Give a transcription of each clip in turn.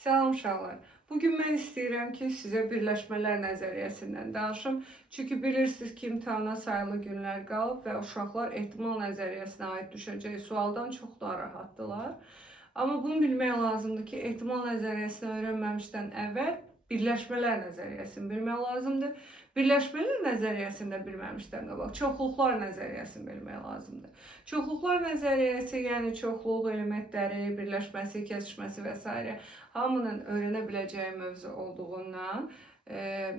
Salam uşaqlar. Bugün mən istəyirəm ki, sizə birləşmələr nəzəriyyəsindən danışım. Çünki bilirsiniz ki, imtahana sayılı günlər qalıb və uşaqlar ehtimal nəzəriyyəsinə aid düşəcək sualdan çox narahatdırlar. Amma bunu bilmək lazımdır ki, ehtimal nəzəriyyəsini öyrənməmişdən əvvəl birləşmələr nəzəriyyəsini bilmək lazımdır. Birləşmələr nəzəriyyəsini də bilməmişdən qabaq çoxluqlar nəzəriyyəsini bilmək lazımdır. Çoxluqlar nəzəriyyəsi, yəni çoxluq elementləri, birləşməsi, kəsişməsi və s. hamının öyrənə biləcəyi mövzu olduğundan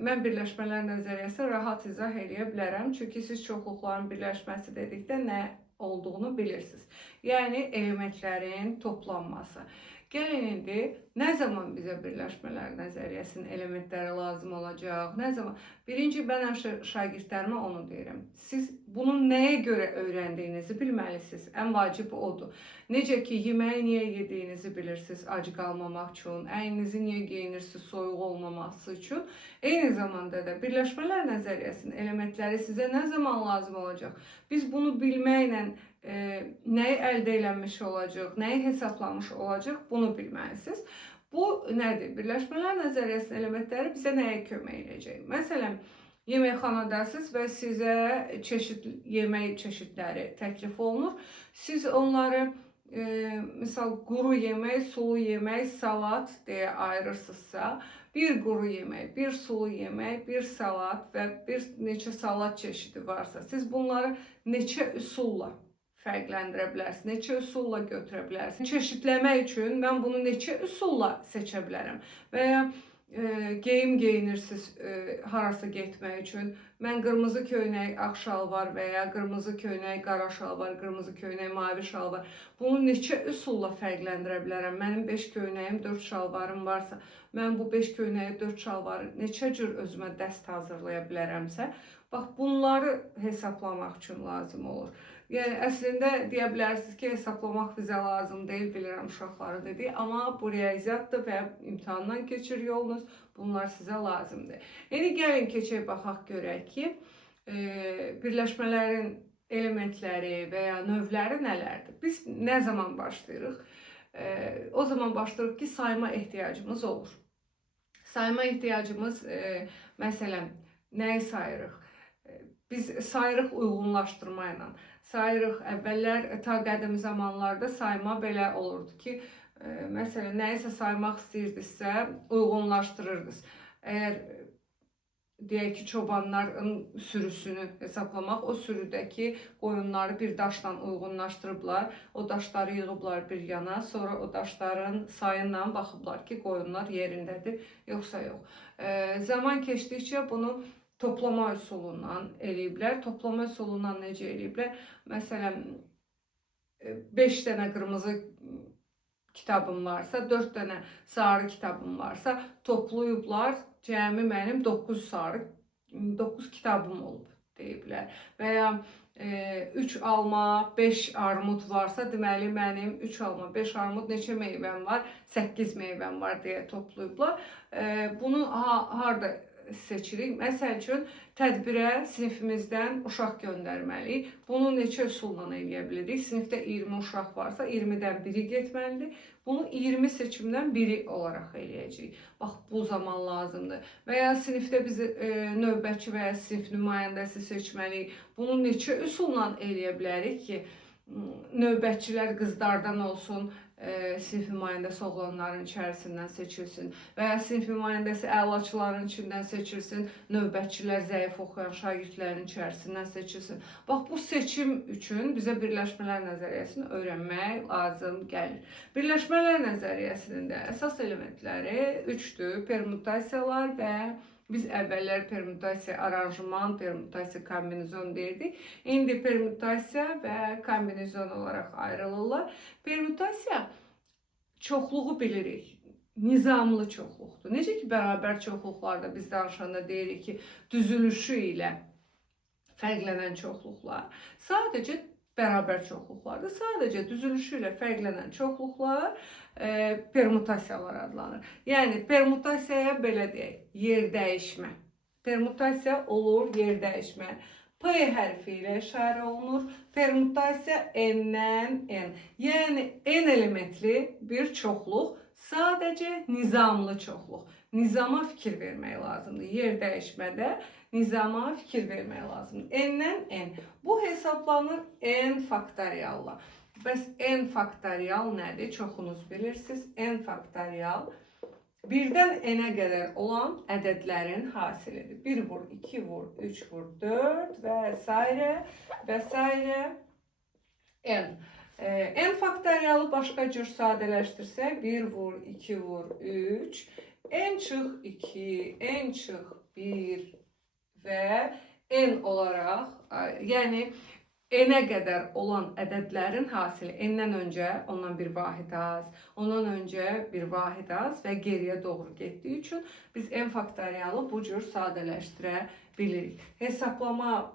mən birləşmələr nəzəriyyəsini rahat izah edə bilərəm. Çünki siz çoxluqların birləşməsi dedikdə nə olduğunu bilirsiniz. Yəni elementlərin toplanması. Gəlin indi nə zaman bizə birləşmələr nəzəriyyəsinin elementləri lazım olacaq? Nə zaman? Birinci mən şagirdlərimə onu deyirəm. Siz bunu nəyə görə öyrəndiyinizi bilməlisiniz. Ən vacibi odur. Necə ki, yeməyi niyə yediyinizi bilirsiniz, ac qalmamaq üçün, əyninizi niyə geyinirsiniz, soyuq olmaması üçün. Eyni zamanda da birləşmələr nəzəriyyəsinin elementləri sizə nə zaman lazım olacaq? Biz bunu bilməklə nəyi əldə edilmiş olacaq, nəyi hesablamış olacaq, bunu bilməlisiniz. Bu nədir? Birləşmələr nəzəriyyəsinin elementləri bizə nəyə kömək edəcək? Məsələn, yeməkxanadasınız və sizə yemək çeşidləri təklif olunur. Siz onları misal quru yemək, sulu yemək, salat deyə ayırırsınızsa, bir quru yemək, bir sulu yemək, bir salat və bir neçə salat çeşidi varsa, siz bunları neçə üsulla fərqləndirə bilərsiniz, neçə üsulla götürə bilərsiniz. Çeşidləmək üçün mən bunu neçə üsulla seçə bilərəm və ya geyim geyinirsiniz harasa getmək üçün. Mən qırmızı köynək, ağ şalvar və ya qırmızı köynək, qara şalvar, qırmızı köynək, mavi şalvar. Bunu neçə üsulla fərqləndirə bilərəm. Mənim 5 köynəyim, 4 şalvarım varsa, mən bu 5 köynəyi, 4 şalvarı neçə cür özümə dəst hazırlaya bilərəmsə, bax bunları hesablamaq üçün lazım olur. Yəni əslində deyə bilərsiniz ki, hesablamaq bizə lazım deyil, bilirəm uşaqları dedi, amma bu riyaziyyatdır və imtahandan keçir yolunuz, bunlar sizə lazımdır. İndi gəlin keçək baxaq görək ki, birləşmələrin elementləri və ya növləri nələrdir? Biz nə zaman başlayırıq? O zaman başlayırıq ki, sayma ehtiyacımız olur. Sayma ehtiyacımız, məsələn, nəyi sayırıq? Biz sayırıq uyğunlaşdırma ilə. Sayırıq, əvvəllər ta qədim zamanlarda sayma belə olurdu ki, məsələn, nəyisə saymaq istəyirdinizsə, uyğunlaşdırırdınız. Əgər deyək ki, çobanların sürüsünü hesablamaq, o sürüdəki qoyunları bir daşla uyğunlaşdırıblar, o daşları yığıblar bir yana, sonra o daşların sayıyla baxıblar ki, qoyunlar yerindədir, yoxsa yox. Zaman keçdikcə bunu toplama üsulundan eləyiblər. Toplama üsulundan necə eləyiblər? Məsələn, 5 dənə qırmızı kitabım varsa, 4 dənə sarı kitabım varsa, toplayıblar, cəmi mənim 9 kitabım olub deyiblər. Və ya 3 alma, 5 armud varsa, deməli mənim 3 alma, 5 armud neçə meyvəm var? 8 meyvəm var deyə toplayıblar. Bunu harda seçirik? Məsəl üçün, tədbirə sinifimizdən uşaq göndərməliyik. Bunu neçə üsulla eləyə bilirik? Sinifdə 20 uşaq varsa, 20-dən biri getməlidir. Bunu 20 seçimdən biri olaraq eləyəcəyik. Bax, bu zaman lazımdır. Və ya sinifdə biz növbətçi və ya sinif nümayəndəsi seçməliyik. Bunu neçə üsulla eləyə bilərik ki, növbətçilər qızlardan olsun, sinif nümayəndəsi oğlanların içərisindən seçilsin və ya sinif nümayəndəsi əlaçıların içindən seçilsin, növbətçilər zəif oxuyan şagirdlərin içərisindən seçilsin. Bax, bu seçim üçün bizə birləşmələr nəzəriyyəsini öyrənmək lazım gəlir. Birləşmələr nəzəriyyəsinin də əsas elementləri 3-dür: permutasiyalar və biz əvvəllər permutasiya aranjman, permutasiya kombinizon deyirdik. İndi permutasiya və kombinizon olaraq ayrılırlar. Permutasiya çoxluğu bilirik. Nizamlı çoxluqdur. Necə ki, bərabər çoxluqlarda biz danışanda deyirik ki, düzülüşü ilə fərqlənən çoxluqlar sadəcə bərabər çoxluqlardır. Sadəcə düzülüşü ilə fərqlənən çoxluqlar permutasiyalar adlanır. Yəni, permutasiyaya belə deyək, yer dəyişmə. Permutasiya olur, yer dəyişmə. P hərfi ilə işarə olunur. Permutasiya n-dən n. Yəni, n elementli bir çoxluq Sadəcə nizamlı çoxluq. Nizama fikir vermək lazımdır. Yer dəyişmədə nizama fikir vermək lazımdır. N'dən N. Bu hesablanır N faktorialla. Bəs N faktorial nədir? Çoxunuz bilirsiniz. N faktorial birdən N'ə qədər olan ədədlərin hasilidir. 1 vur, 2 vur, 3 vur, 4 və s. N. N faktorialı başqa cür sadələşdirsək 1 vur, 2 vur, 3, n çıx 2, n çıx 1 və n olaraq, yəni n-ə qədər olan ədədlərin hasili n-dən öncə ondan bir vahid az, ondan öncə bir vahid az və geriyə doğru getdiyi üçün biz n faktorialı bu cür sadələşdirə bilirik. Hesablama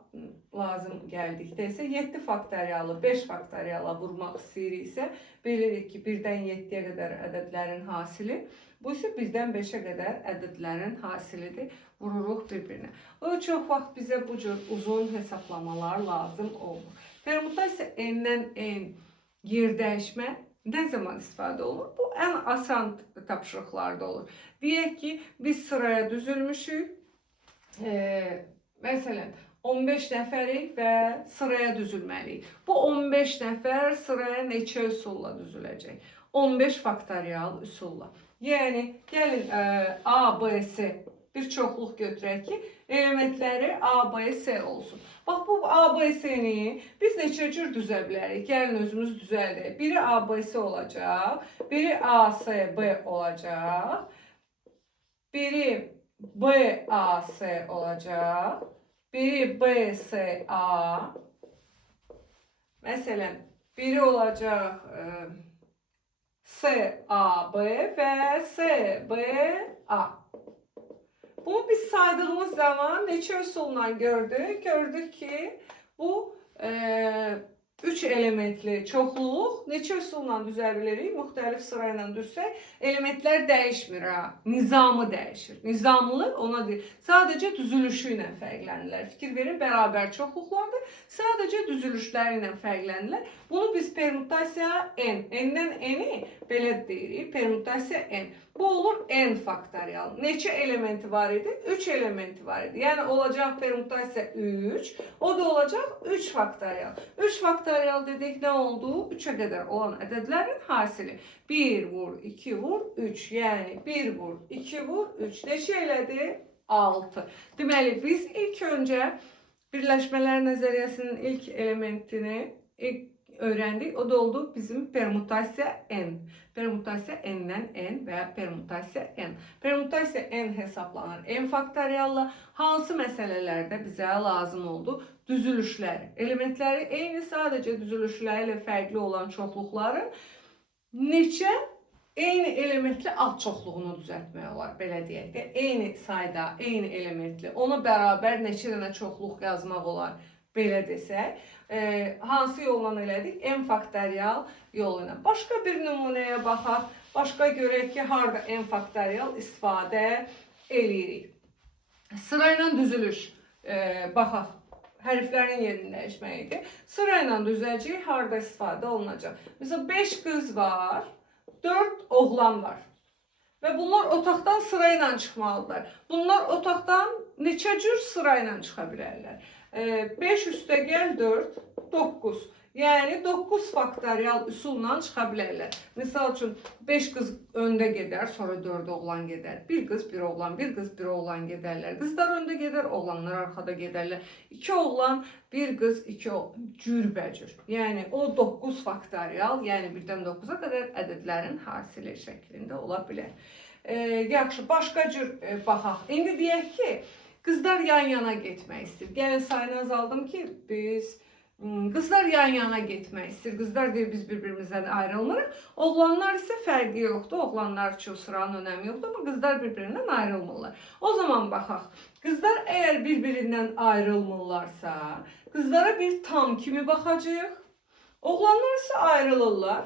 lazım gəldikdə isə 7 faktorialı 5 faktoriala vurmaq istəyiriksə bilirik ki 1-dən 7-yə qədər ədədlərin hasili, bu isə 1-dən 5-ə qədər ədədlərin hasilidir. Vururuq bir-birinə. O çox vaxt bizə bu cür uzun hesablamalar lazım olmur. Permutasiya n-dən n yer dəyişmə nə zaman istifadə olunur? Bu ən asan tapşırıqlarda olur. Deyək ki biz sıraya düzülmüşük. Məsələn 15 nəfərik və sıraya düzülməliyik. Bu 15 nəfər sıraya neçə üsulla düzüləcək? 15 faktorial üsulla. Yəni gəlin A, B, S bir çoxluq götürək ki elementləri A, B, S olsun. Bax bu A, B, S-ni biz neçə cür düzə bilərik? Gəlin özümüz düzəldək. Biri A, B, S olacaq, biri A, S, B olacaq, biri B, A, S olacaq, biri B, S, A. Məsələn, biri olacaq S, A, B və S, B, A. Bunu biz saydığımız zaman neçə üsulla gördük? Gördük ki bu 3 elementli çoxluq neçə üsulla düzə bilirik? Müxtəlif sırayla düzsək elementlər dəyişmir ha. Nizamı dəyişir. Nizamlı ona deyil. Sadəcə düzülüşü ilə fərqlənirlər. Fikir verin, bərabər çoxluqlardır. Sadəcə düzülüşləri ilə fərqlənirlər. Bunu biz permutasiya n. N'dən n-i belə deyirik. Permutasiya n. Bu olur n faktorial. Neçə elementi var idi? 3 elementi var idi. Yəni olacaq permutasiya 3. O da olacaq 3 faktorial. 3 faktorial dedik nə oldu? 3'e qədər olan ədədlərin hasili. 1 vur, 2 vur, 3. Yəni 1 vur, 2 vur, 3. Neçə elədi? 6. Deməli biz ilk öncə birləşmələr nəzəriyyəsinin ilk elementini öğrendik. O da oldu bizim permutasiya n. Permutasiya n'den n veya permutasiya n. Permutasiya n hesaplanır n faktorialla. Hansı meselelerde bize lazım oldu? Düzülüşler. Elementleri eyni, sadece düzülüşleriyle farklı olan çoxluqların neçə eyni elementli alt çoxluğunu düzəltmək olar. Belə deyək də, eyni sayda, eyni elementli ona bərabər neçə dənə çoxluq yazmaq olar. Belə desək, hansı yolla elədik? N faktorial yolu ilə. Başqa bir nümunəyə baxaq. Başqa görək ki, harda n faktorial istifadə eləyirik. Sırayla düzülüş. Baxaq. Hərflərin yerini dəyişməkdir. Sırayla düzələcək, harda istifadə olunacaq. Məsələn, 5 qız var, 4 oğlan var. Və bunlar otaqdan sırayla çıxmalıdırlar. Bunlar otaqdan neçə cür sırayla çıxa bilərlər? 5 üstəgəl 4, 9. Yəni 9 faktorial üsulla çıxa bilərlər. Misal üçün 5 qız öndə gedər, sonra 4 oğlan gedər. Bir qız, bir oğlan, bir qız, bir oğlan gedərlər. Qızlar öndə gedər, oğlanlar arxada gedərlər. 2 oğlan, bir qız, 2 oğlan. Cürbəcür. Yəni o 9 faktorial, yəni 1-dən 9-a qədər ədədlərin hasili şəklində ola bilər. Yaxşı, başqa cür baxaq. İndi deyək ki, qızlar yan-yana getmək istəyir. Gəlin sayını azaldım ki, biz qızlar yan-yana getmək istəyir. Qızlar deyir, biz bir-birimizdən ayrılmırıq. Oğlanlar isə fərqi yoxdur. Oğlanlar üçün sıranın önəmi yoxdur, amma qızlar bir-birindən ayrılmırlar. O zaman baxaq. Qızlar əgər bir-birindən ayrılmırlarsa, qızlara bir tam kimi baxacağıq. Oğlanlar isə ayrılırlar.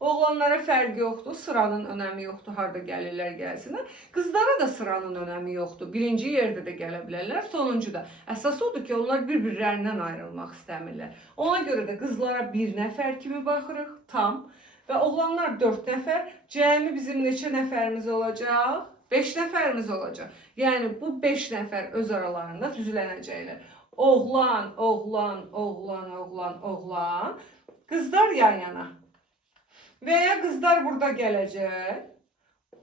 Oğlanlara fərqi yoxdur, sıranın önəmi yoxdur, harda gəlirlər gəlsinlər. Qızlara da sıranın önəmi yoxdur, birinci yerdə də gələ bilərlər, sonuncu da. Əsas odur ki, onlar bir-birlərindən ayrılmaq istəmirlər. Ona görə də qızlara bir nəfər kimi baxırıq, tam. və oğlanlar 4 nəfər. Cəmi bizim neçə nəfərimiz olacaq? 5 nəfərimiz olacaq. Yəni bu 5 nəfər öz aralarında düzlənəcəklər. Oğlan, oğlan, oğlan, oğlan, oğlan. Qızlar yan yana. Və ya qızlar burada gələcək.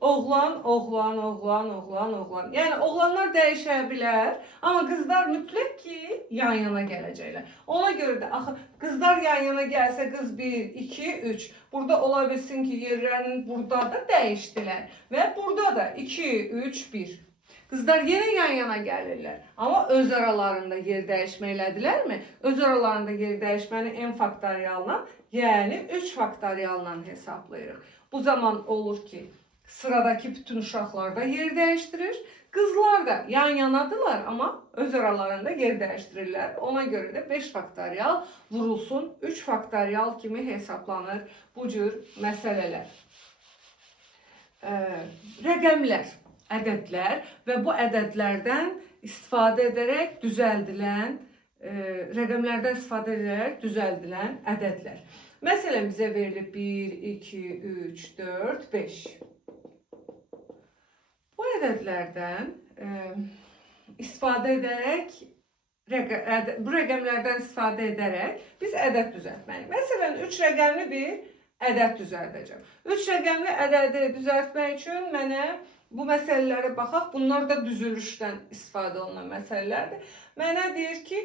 Oğlan, oğlan, oğlan, oğlan, oğlan. Yəni oğlanlar dəyişə bilər, amma qızlar mütləq ki yan yana gələcəklər. Ona görə də axı qızlar yan yana gəlsə qız 1, 2, 3. Burada ola bilsin ki yerlərini burada da dəyişdilər və burada da 2, 3, 1. Qızlar yenə yan yana gəlirlər. Amma öz aralarında yer dəyişmə elədilərmi? Öz aralarında yer dəyişməni n faktorialına, yəni 3 faktorialına hesablayırıq. Bu zaman olur ki sıradaki bütün uşaqlarda yer değiştirir. Kızlar da yan yanadılar ama öz aralarında yer değiştirirler. Ona göre de 5 faktorial vurulsun, 3 faktorial kimi hesaplanır bu cür məsələlər. Rəqəmlər, ədədlər və bu ədədlərdən istifadə edərək düzəldilən, rəqəmlərdən istifadə edərək düzəldilən ədədlər. Məsələn, bizə verilib 1, 2, 3, 4, 5. Bu ədədlərdən istifadə edərək, bu rəqəmlərdən istifadə edərək biz ədəd düzəltməliyik. Məsələn, 3 rəqəmli bir ədəd düzəldəcəm. 3 rəqəmli ədədi düzəltmək üçün mənə bu məsələlərə baxaq. Bunlar da düzülüşdən istifadə olunan məsələlərdir. Mənə deyir ki,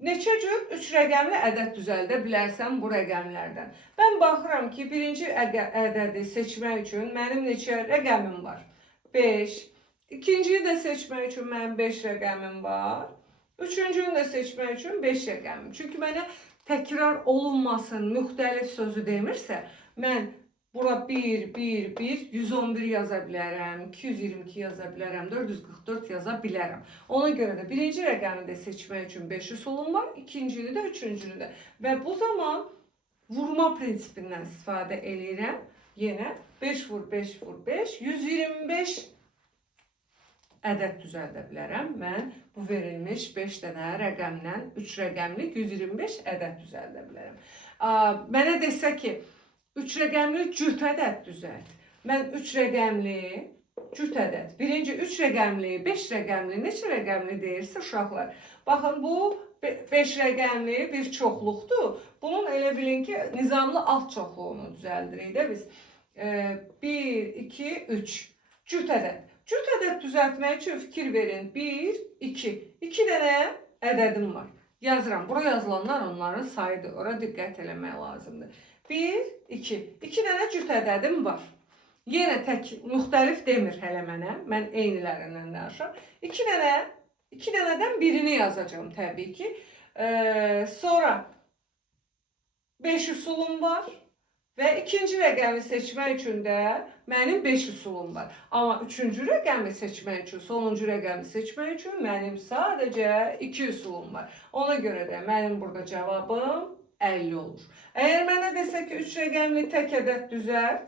neçə cür 3 rəqəmli ədəd düzəldə bilərsən bu rəqəmlərdən. Mən baxıram ki, birinci ədədi seçmək üçün mənim neçə rəqəmim var? 5. İkinciyi də seçmək üçün mənim 5 rəqəmim var. Üçüncünü də seçmək üçün 5 rəqəmim. Çünki mənə təkrar olunmasın, müxtəlif sözü demirsə, mən bura 1, 1, 1, 111 yaza bilərəm, 222 yaza bilərəm, 444 yaza bilərəm. Ona görə də birinci rəqəmi də seçmək üçün 5 üsulum var, ikincini də, üçüncünü də. Və bu zaman vurma prinsipindən istifadə edirəm. Yenə 5 vur 5 vur 5, 125 ədəd düzəldə bilərəm. Mən bu verilmiş 5 dənə rəqəmdən 3 rəqəmlik 125 ədəd düzəldə bilərəm. Mənə desə ki, 3 rəqəmli cüt ədəd düzəlt. Mən 3 rəqəmli cüt ədəd. Birinci 3 rəqəmli, 5 rəqəmli, neçə rəqəmli deyirsə uşaqlar. Baxın, bu 5 rəqəmli bir çoxluqdur. Bunun elə bilin ki, nizamlı alt çoxluğunu düzəldirik də biz. 1, 2, 3. Cüt ədəd. Cüt ədəd düzəltmək üçün fikir verin. 1, 2. 2 dənə ədədim var. Yazıram. Bura yazılanlar onların sayıdır. Ora diqqət eləmək lazımdır. 1, 2. 2 dənə cüt ədədim var. Yenə tək müxtəlif demir hələ mənə. Mən eynilərindən danışıram. 2 dənədən birini yazacağım təbii ki. Sonra 5 üsulum var. Və ikinci rəqəmi seçmək üçün də mənim 5 üsulum var. Amma üçüncü rəqəmi seçmək üçün, sonuncu rəqəmi seçmək üçün mənim sadəcə 2 üsulum var. Ona görə də mənim burada cavabım 50 olur. Əgər mənə desə ki, 3 rəqəmli tək ədəd düzəlt,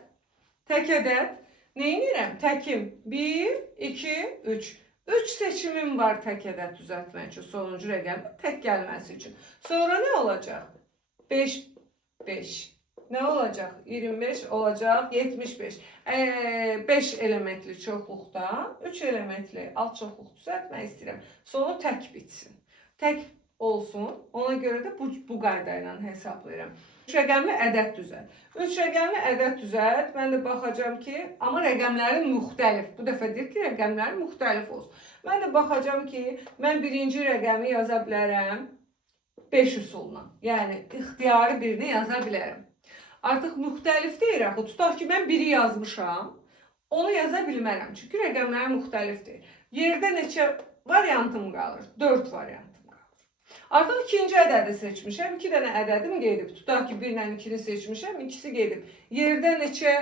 tək ədəd, neynirəm? Təkim 1, 2, 3. 3 seçimim var tək ədəd düzəltmək üçün, sonuncu rəqəmin tək gəlməsi üçün. Sonra nə olacaq? 5, 5. Ne olacak? 25 olacak 75. 5 elementli çoxluqdan 3 elementli alt çoxluq düzəltmək istəyirəm. Sonu tək bitsin. Tək olsun. Ona görə də bu qayda ilə hesablayıram. 3 rəqəmli ədəd düzəlt. 3 rəqəmli ədəd düzəlt. Mən də baxacağım ki, amma rəqəmlərin müxtəlif. Bu dəfə deyir ki, rəqəmlərin müxtəlif olsun. Mən də baxacağım ki, mən birinci rəqəmi yaza bilərəm 5 üsulla. Yəni ixtiyari birini yaza bilərəm. Artıq müxtəlif deyir axı. Tutaq ki, mən biri yazmışam. Onu yaza bilmərəm. Çünki rəqəmlər müxtəlifdir. Yerdə neçə variantım qalır? 4 variantım qalır. Artıq ikinci ədədi seçmişəm. 2 dənə ədədim qeydib. Tutaq ki, 1 ilə 2-ni seçmişəm. İkisi qeydib. Yerdə neçə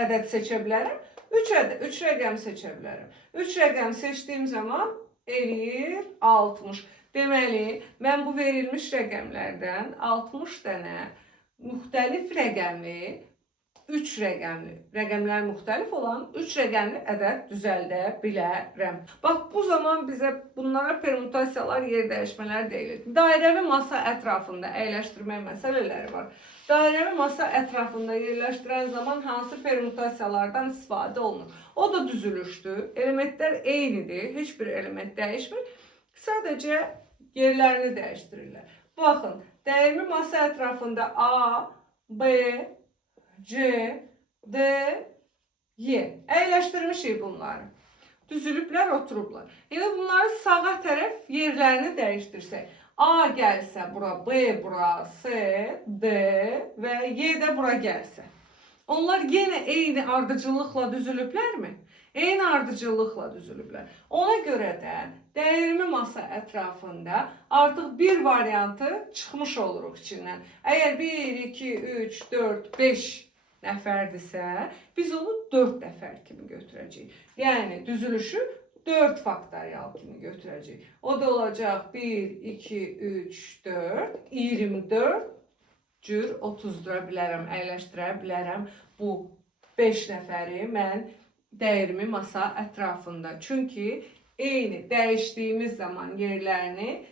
ədəd seçə bilərəm? 3 rəqəm seçə bilərəm. 3 rəqəm seçdiyim zaman eləyir 60. Deməli, mən bu verilmiş rəqəmlərdən 60 dənə müxtəlif rəqəmli, 3 rəqəmli, rəqəmlər müxtəlif olan 3 rəqəmli ədəd düzəldə bilərəm. Bax, bu zaman bizə bunlara permutasiyalar, yer dəyişmələr deyilir. Dairəvi masa ətrafında əyləşdirmək məsələləri var. Dairəvi masa ətrafında yerləşdirən zaman hansı permutasiyalardan istifadə olunur? O da düzülüşdür. Elementlər eynidir. Heç bir element dəyişmir. Sadəcə yerlərini dəyişdirirlər. Baxın, dairəvi masa ətrafında A, B, C, D, Y. Əyləşdirmişik bunları. Düzülüblər, oturublar. Yəni bunları sağa tərəf yerlərini dəyişdirsək. A gəlsə bura, B bura, C, D və Y də bura gəlsə. Onlar yenə eyni ardıcıllıqla düzülüblərmi? Eyni ardıcıllıqla düzülüblər. Ona görə də dəyirmi masa ətrafında artıq bir variantı çıxmış oluruq içindən. Əgər 1, 2, 3, 4, 5 nəfərdirsə, biz onu 4 nəfər kimi götürəcəyik. Yəni düzülüşü 4 faktorial kimi götürəcəyik. O da olacaq 1, 2, 3, 4, 24 cür otuzdura bilərəm, əyləşdirə bilərəm bu 5 nəfəri mən dəyirmi masa ətrafında. Çünki eyni dəyişdiyimiz zaman yerlərini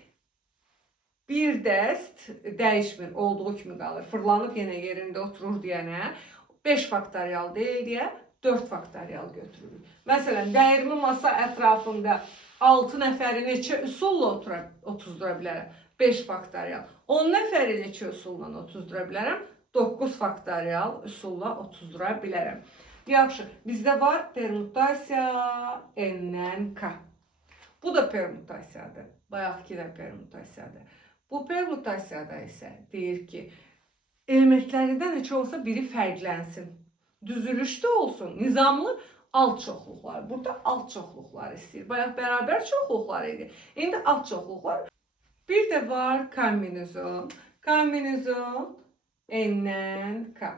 bir dəst dəyişmir, olduğu kimi qalır. Fırlanıb yenə yerində oturur deyənə 5 faktorial deyil deyə 4 faktorial götürülür. Məsələn, dəyirmi masa ətrafında 6 nəfəri neçə üsulla otuzdura bilərəm? 5 faktorial. 10 nəfəri neçə üsulla otuzdura bilərəm? 9 faktorial üsulla otuzdura bilərəm. Yaxşı, bizdə var permutasiya n-dən k. Bu da permutasiyadır. Bayaqki də permutasiyadır. Bu permutasiyada isə deyir ki, elementlərindən neçə olsa biri fərqlənsin. Düzülüşdə olsun, nizamlı alt çoxluqlar. Burada alt çoxluqlar istəyir. Bayaq bərabər çoxluqlar idi. İndi alt çoxluqlar. Bir də var kombinizon. Kombinizon n-dən k.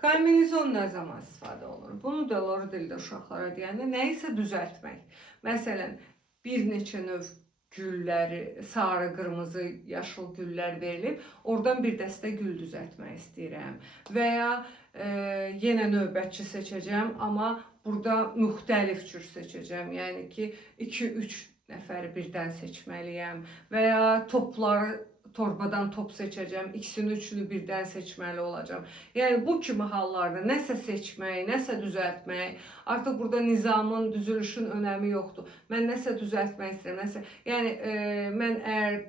Kombinizon nə zaman istifadə olunur? Bunu da loru dildə uşaqlara deyəndə nəyisə düzəltmək. Məsələn, bir neçə növ gülləri, sarı, qırmızı, yaşıl güllər verilib, oradan bir dəstə gül düzəltmək istəyirəm. Və ya yenə növbətçi seçəcəm, amma burada müxtəlif cür seçəcəm. Yəni ki, 2-3 nəfəri birdən seçməliyəm. Və ya topları torbadan top seçəcəm, ikisini, üçünü birdən seçməli olacam. Yəni bu kimi hallarda nəsə seçmək, nəsə düzəltmək, artıq burada nizamın, düzülüşün önəmi yoxdur. Mən nəsə düzəltmək istəyirəm, nəsə. Yəni mən əgər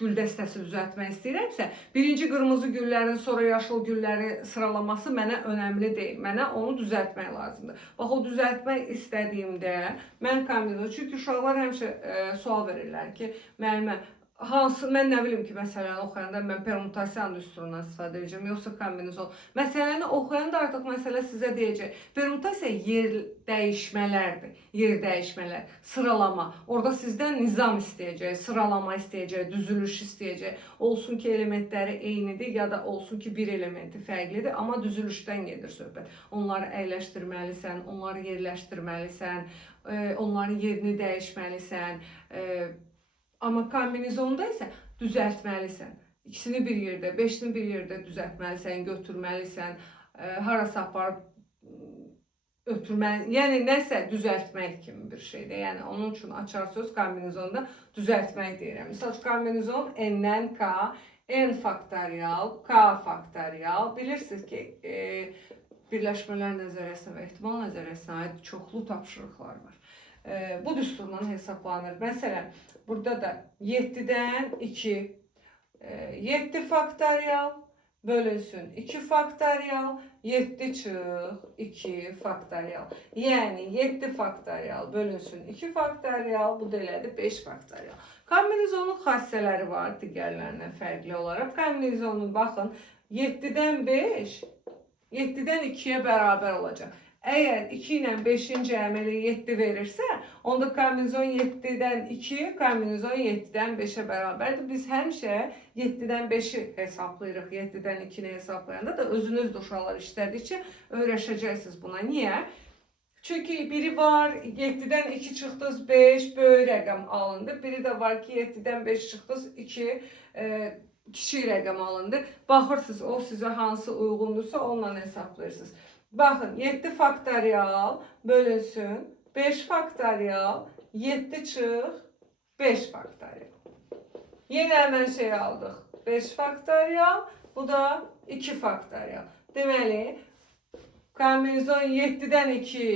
gül dəstəsi düzəltmək istəyirəmsə, birinci qırmızı güllərin, sonra yaşıl gülləri sıralaması mənə önəmli deyil. Mənə onu düzəltmək lazımdır. Bax, o düzəltmək istədiyimdə mən kombinizon, çünki uşaqlar həmişə sual verirlər ki, müəllimə, hansı, mən nə bilim ki, məsələni oxuyanda mən permutasiyanın düsturundan istifadə edəcəm, yoxsa kombinizon. Məsələni oxuyanda artıq məsələ sizə deyəcək. Permutasiya yer dəyişmələrdir. Yer dəyişmələr, sıralama. Orada sizdən nizam istəyəcək, sıralama istəyəcək, düzülüş istəyəcək. Olsun ki, elementləri eynidir, ya da olsun ki, bir elementi fərqlidir, amma düzülüşdən gedir söhbət. Onları əyləşdirməlisən, onları yerləşdirməlisən, onların yerini dəyişməlisən. Amma kombinizonda isə düzəltməlisən. İkisini bir yerdə, beşini bir yerdə düzəltməlisən, götürməlisən, harasa aparıb ötürməli, yəni nəsə düzəltmək kimi bir şeydir. Yəni onun üçün açar söz kombinizonda düzəltmək deyirəm. Misal kombinizon n-dən k, n faktorial, k faktorial. Bilirsiniz ki, birləşmələr nəzəriyyəsinə və ehtimal nəzəriyyəsinə aid çoxlu tapşırıqlar var. Bu düsturla hesablanır. Məsələn, burada da 7-dən 2, 7 faktorial bölünsün 2 faktorial, 7 çıx 2 faktorial. Yəni 7 faktorial bölünsün 2 faktorial, bu da elədir 5 faktorial. Kombinizonun xassələri var digərlərindən fərqli olaraq. Kombinizonun baxın 7-dən 5, 7-dən 2-yə bərabər olacaq. Əgər 2 ilə 5-ci əməli 7 verirsə, onda kombinizon 7-dən 2, kombinizon 7-dən 5-ə bərabərdir. Biz həmişə 7-dən 5-i hesablayırıq, 7-dən 2-ni hesablayanda da özünüz də uşaqlar işlədikcə öyrəşəcəksiniz buna. Niyə? Çünki biri var, 7-dən 2 çıxdınız 5, böyük rəqəm alındı. Biri də var ki, 7-dən 5 çıxdınız 2, kiçik rəqəm alındı. Baxırsınız, o sizə hansı uyğundursa onunla hesablayırsınız. Baxın, 7 faktorial bölünsün 5 faktorial, 7 çıx 5 faktorial. Yenə həmən şey aldıq. 5 faktorial Bu da 2 faktorial. Deməli, kombinizon 7-dən 2,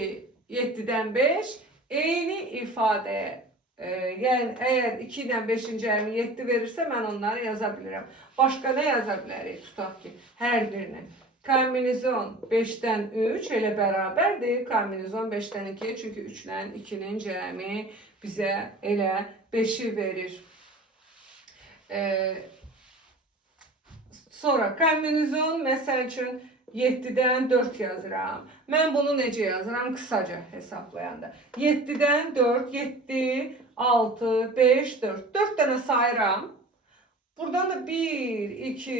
7-dən 5 eyni ifadə. Yəni, əgər 2 ilə 5-in cəmi 7 verirsə, mən onları yaza bilirəm. Başqa nə yaza bilərik? Tutaq ki, hər birini. Kombinizon 5-dən 3 elə bərabərdir. Kombinizon 5-dən 2, çünki 3 ilə 2-nin cəmi bizə elə 5-i verir. Sonra kombinizon, məsəl üçün, 7-dən 4 yazıram. Mən bunu necə yazıram? Qısaca hesablayanda. 7-dən 4, 7, 6, 5, 4. 4 dənə sayıram. Buradan da 1, 2,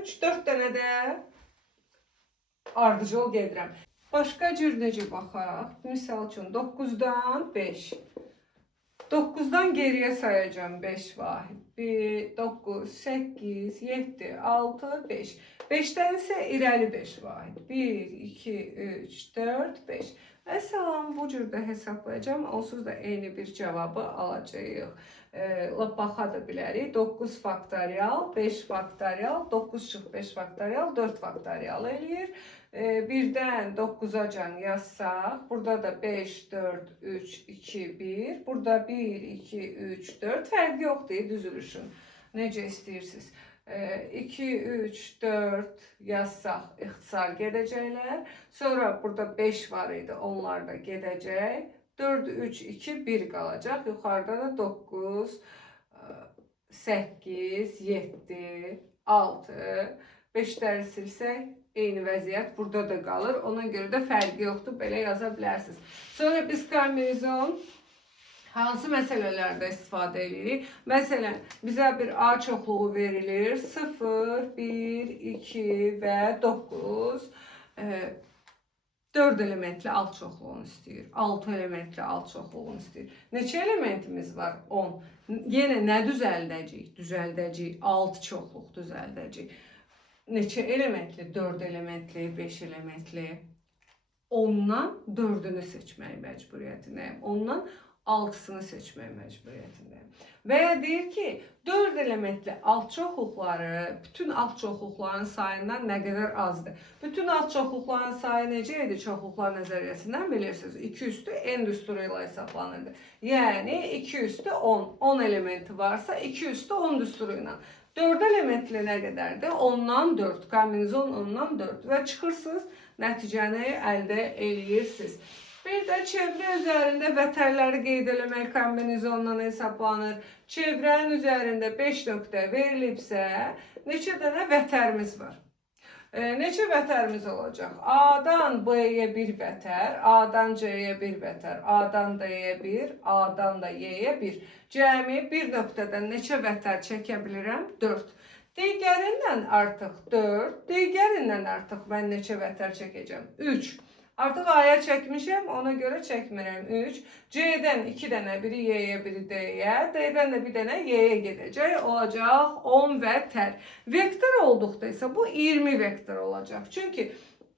3, 4 dənə də ardıcıl gedirəm. Başqa cür necə baxaq? Misal üçün 9-dan 5. 9-dan geriyə sayacağım 5 vahid. 1, 9, 8, 7, 6, 5. 5-dən isə irəli 5 vahid. 1, 2, 3, 4, 5. Məsələn, bu cürdə hesablayacağım. Onsuz da eyni bir cavabı alacağıq. Baxa da bilərik. 9 faktorial, 5 faktorial, 9 çıx 5 faktorial, 4 faktorial eləyir. 1-dən 9-acan yazsaq, burada da 5, 4, 3, 2, 1. Burada 1, 2, 3, 4. Fərqi yoxdur düzülüşün. Necə istəyirsiniz? 2, 3, 4 yazsaq ixtisar gedəcəklər. Sonra burada 5 var idi, onlar da gedəcək. 4, 3, 2, 1 qalacaq. Yuxarıda da 9, 8, 7, 6, 5-ləri silsək eyni vəziyyət burada da qalır. Ona görə də fərqi yoxdur, belə yaza bilərsiniz. Sonra biz kombinizon hansı məsələlərdə istifadə edirik? Məsələn, bizə bir A çoxluğu verilir. 0, 1, 2 və 9. 4 elementli alt çoxluğunu istəyir. 6 elementli alt çoxluğunu istəyir. Neçə elementimiz var? 10. Yenə nə düzəldəcəyik? Düzəldəcəyik. 6 çoxluq düzəldəcəyik. Neçə elementli? 4 elementli, 5 elementli. 10-dan 4-ünü seçmək məcburiyyətindəyim. 10-dan 6-sını seçmək məcburiyyətindəyim. Və ya deyir ki, 4 elementli alt çoxluqları bütün alt çoxluqların sayından nə qədər azdır. Bütün alt çoxluqların sayı necə idi? Çoxluqlar nəzəriyyəsindən bilirsiniz. 2 üstü n düsturu ilə hesablanırdı. Yəni 2 üstü 10. 10 elementi varsa 2 üstü 10 düsturu ilə. 4 elementli nə qədərdir? 10-dan 4. Kombinizon 10-dan 4. Və çıxırsınız, nəticəni əldə eləyirsiniz. Bir də çevrə üzərində vətərləri qeyd eləmək kombinizondan hesablanır. Çevrənin üzərində 5 nöqtə verilibsə, neçə dənə vətərimiz var? Neçə vətərimiz olacaq? A-dan B-yə 1 vətər, A-dan C-yə 1 vətər, A-dan D-yə 1, A-dan da Y-yə 1. Cəmi bir nöqtədən neçə vətər çəkə bilirəm? 4. Digərindən artıq 4, digərindən artıq mən neçə vətər çəkəcəm? 3. Artıq A-ya çəkmişəm, ona görə çəkmirəm. 3. C-dən 2 dənə, biri Y-yə, biri D-yə, D-dən də bir dənə Y-yə gedəcək. Olacaq 10 vətər. Vektor olduqda isə bu 20 vektor olacaq. Çünki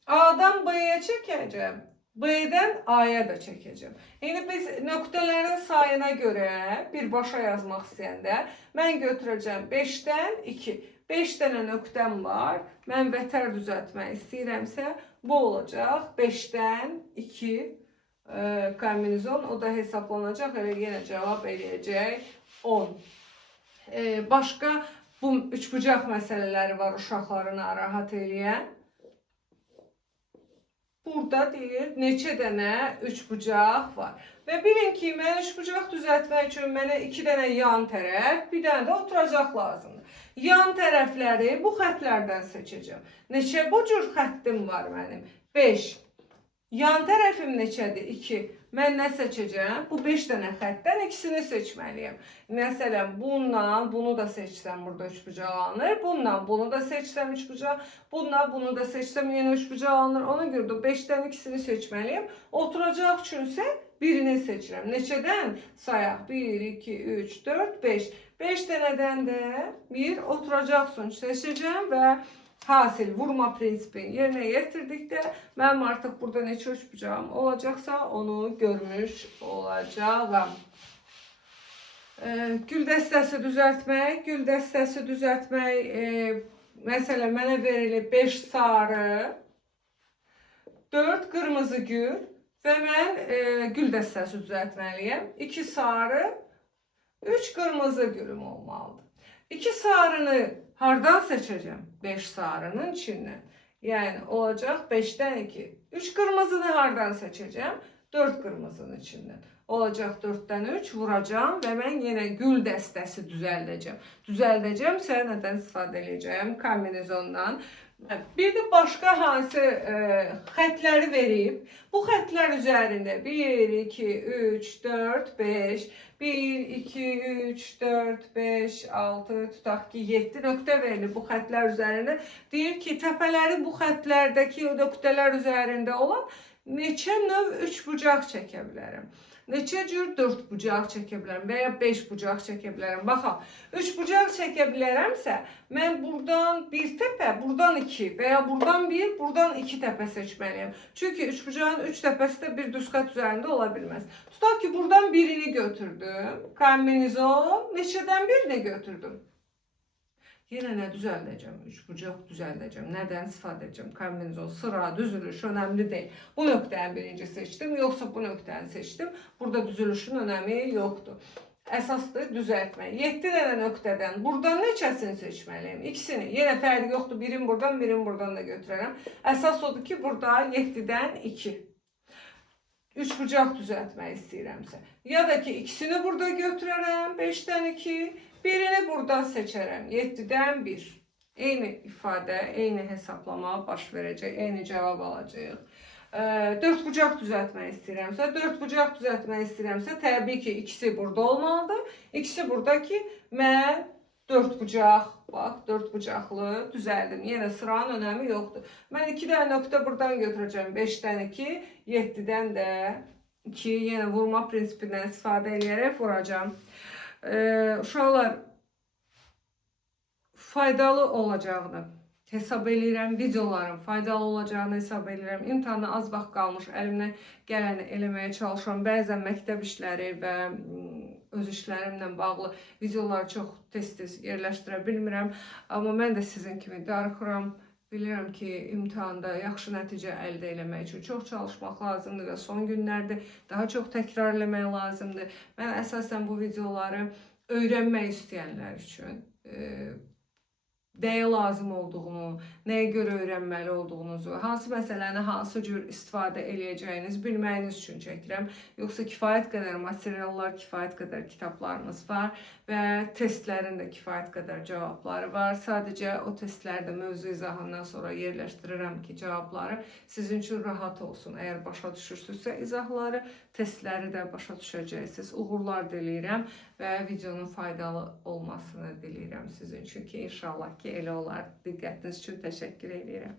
A-dan B-yə çəkəcəm, B-dən A-ya da çəkəcəm. Yəni biz nöqtələrin sayına görə birbaşa yazmaq istəyəndə mən götürəcəm 5-dən 2. 5 dənə nöqtəm var. Mən vətər düzəltmək istəyirəmsə, bu olacaq 5-dən 2 kombinizon. O da hesablanacaq. Elə yenə cavab eləyəcək 10. Başqa bu üçbucaq məsələləri var uşaqları narahat eləyən. Burada deyir, neçə dənə üçbucaq var. Və bilin ki, mən üçbucaq düzəltmək üçün mənə 2 dənə yan tərəf, bir dənə də oturacaq lazımdır. Yan tərəfləri bu xətlərdən seçəcəm. Neçə bu cür xəttim var mənim? 5. Yan tərəfim neçədir? 2. Mən nə seçəcəm? Bu 5 dənə xətdən ikisini seçməliyəm. Məsələn, bununla bunu da seçsəm burada üçbucaq alınır. Bununla bunu da seçsəm üçbucaq. Bununla bunu da seçsəm yenə üçbucaq alınır. Ona görə də 5-dən ikisini seçməliyəm. Oturacaq üçünsə birini seçirəm. Neçədən? Sayaq. 1, 2, 3, 4, 5. 5 dənədən də bir oturacaq sonuç seçəcəm və hasil vurma prinsipini yerinə yetirdikdə mənim artıq burada neçə üçbucağım olacaqsa onu görmüş olacağım. Gül dəstəsi düzəltmək. Gül dəstəsi düzəltmək Məsələn, mənə verilib 5 sarı, 4 qırmızı gül və mən gül dəstəsi düzəltməliyəm. 2 sarı, 3 qırmızı gülüm olmalıdır. 2 sarını hardan seçəcəm? 5 sarının içindən. Yəni olacaq 5-dən 2. 3 qırmızını hardan seçəcəm? 4 qırmızının içindən. Olacaq 4-dən 3 vuracağım və mən yenə gül dəstəsi düzəldəcəm. Düzəldəcəmsə nədən istifadə edəcəm? Kombinezondan. Bir də başqa hansı xətləri verib. Bu xətlər üzərində 1, 2, 3, 4, 5, 1, 2, 3, 4, 5, 6, tutaq ki 7 nöqtə verilib bu xətlər üzərində. Deyir ki, təpələri bu xətlərdəki nöqtələr üzərində olan neçə növ 3 bucaq çəkə bilərəm. Neçə cür 4 bucaq çəkə bilərəm və ya 5 bucaq çəkə bilərəm. Baxın, 3 bucaq çəkə bilərəmsə, mən buradan bir təpə, buradan 2 və ya buradan 1, buradan 2 təpə seçməliyəm. Çünki 3 bucağın 3 təpəsi də bir düz xətt üzərində ola bilməz. Tutaq ki, buradan birini götürdüm. Kombinezon, neçədən birini götürdüm? Yenə nə düzəldəcəm? 3 bucaq düzəldəcəm. Nədən istifadə edəcəm? Kombinezon, sıra, düzülüş önəmli deyil. Bu nöqtəni birinci seçdim, yoxsa bu nöqtəni seçdim. Burada düzülüşün önəmi yoxdur. Əsasdır düzəltmək. 7 dənə nöqtədən buradan neçəsini seçməliyim? İkisini. Yenə fərqi yoxdur. Birini buradan, birini buradan da götürərəm. Əsas odur ki, burada 7-dən 2. 3 bucaq düzəltmək istəyirəmsə. Ya da ki, ikisini burada götürərəm. 5-dən 2. Birini buradan seçərəm. 7-dən 1. Eyni ifadə, eyni hesablama baş verəcək. Eyni cavab alacağıq. 4 bucaq düzəltmək istəyirəmsə, 4 bucaq düzəltmək istəyirəmsə, təbii ki, ikisi burada olmalıdır. İkisi burada ki, mən 4 bucaq, bax, 4 bucaqlı düzəldim. Yenə sıranın önəmi yoxdur. Mən 2 dənə nöqtə buradan götürəcəm. 5-dən 2, 7-dən də 2. Yenə vurma prinsipindən istifadə edərək vuracağım. Uşaqlar, faydalı olacağını hesab edirəm, videoların faydalı olacağını hesab edirəm. İmtahana az vaxt qalmış, əlimdən gələni eləməyə çalışıram. Bəzən məktəb işləri və öz işlərimlə bağlı videoları çox tez-tez yerləşdirə bilmirəm. Amma mən də sizin kimi darıxıram. Bilirəm ki, imtahanda yaxşı nəticə əldə etmək üçün çox çalışmaq lazımdır və son günlərdə daha çox təkrar etmək lazımdır. Mən əsasən bu videoları öyrənmək istəyənlər üçün nəyə lazım olduğunu, nəyə görə öyrənməli olduğunuzu, hansı məsələni hansı cür istifadə edəcəyiniz bilməyiniz üçün çəkirəm. Yoxsa kifayət qədər materiallar, kifayət qədər kitablarımız var və testlərin də kifayət qədər cavabları var. Sadəcə o testlərdə mövzu izahından sonra yerləşdirirəm ki, cavabları sizin üçün rahat olsun. Əgər başa düşürsünüzsə izahları, testləri də başa düşəcəksiniz. Uğurlar diləyirəm və videonun faydalı olmasını diləyirəm sizin üçün ki, inşallah ki, elə olar. Diqqətiniz üçün təşəkkür edirəm.